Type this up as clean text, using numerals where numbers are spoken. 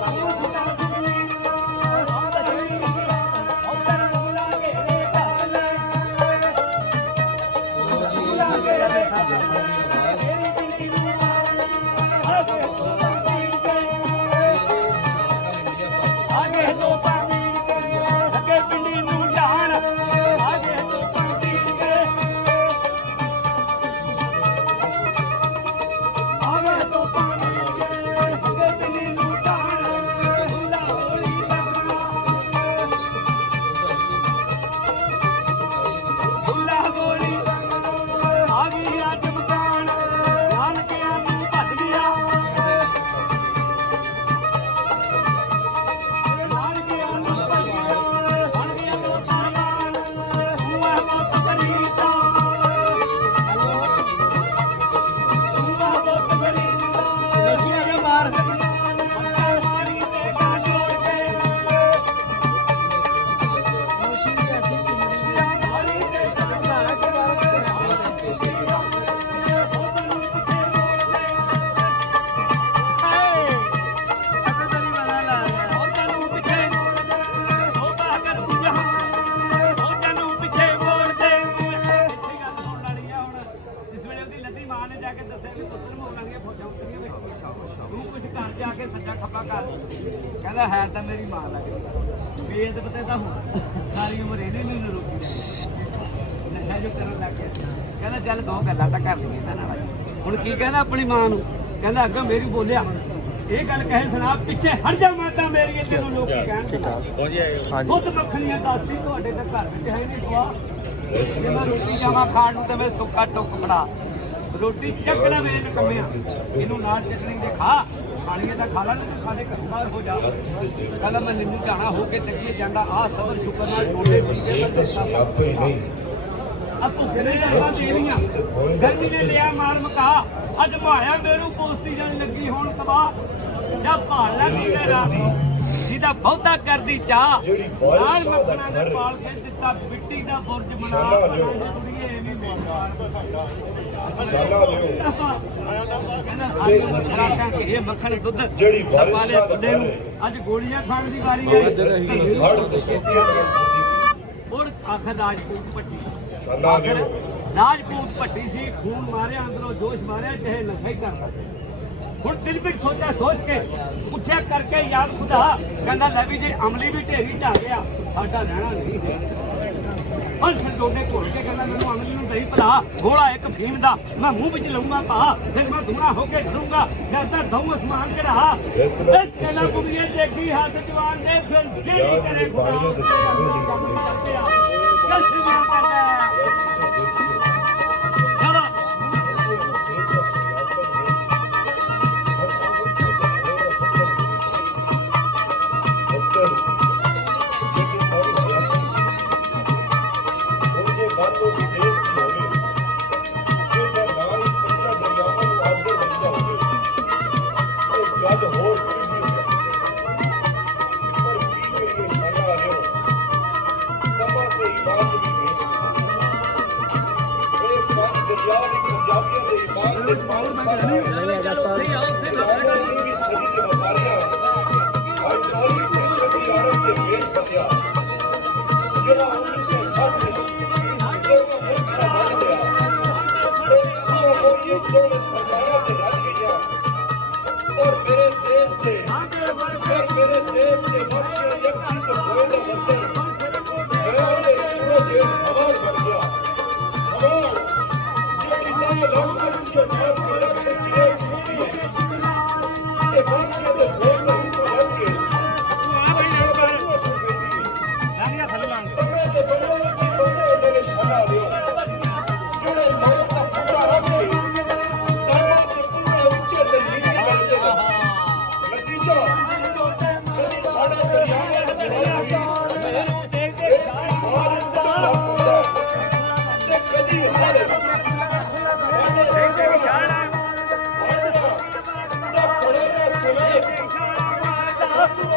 कहता है तो मेरी मां लग बेद पता तो हूँ सारी उम्र इन्हें नहीं रोकी नशा जो कर लग गया कहना चल दो गल्लां तो कर लईए हुण की कहना अपनी मां नूं कहना अग्गों मेरी बोलिया ये गल कहे सुना पिछे हट जा माता मेरी तेनों लोग कहण खुद मक्खनियां दसदी तुहाडे ते घर विच है नहीं सवा जे मैं रोटी जावां खाण नूं ते मैं सुक्का टुक फड़ा रोटी चकना मेरे नकम्मिया इनू नाल चटनी दे खा खानी है तो खा ला नहीं तो साढ़े घर बाहर हो जा कहता मैं निन्नू चाहना होके चलिए जाना आ सबर शुक्र नाल डोले अब भुखे नहीं लगवा देनियां गर्मी ने लिया मार मका अज माया मेरू पोस्ती जन लगी होण तबाह जा भाल ला तेरा जिदा बहुता करदी चाह नाल मखना ने पाल के दिता मिट्टी दा बुरज बना कुड़ीए एवी शाला लियो ये मक्खन दुध जेड़ी वारिस बंदे नु अज गोलियां खाण दी वारी है हड़ ते सुक्के नाल और आखर राजपूत पट्टी शाला लियो राजपूत पट्टी सी खून मारे अंदरों जोश मारे चाहे नशा ही करता हुण दिल विच सोचा सोच के उठिया करके याद खुदा कहंदा ले भी जे अमली भी ढेरी च आ गया साडा रहना नहीं और संडोने घोल के कहना मैं अमली नूं दही भरा घोड़ा एक फीम दा मैं मुंह विच लऊंगा पा फिर मैं धुआं होके घरूंगा डरदा दऊं आसमान च रहा कहना बुगिए देखी हाथ जवान दे फिर जेड़ी करे बाड़ियों ते चल शुरू करदा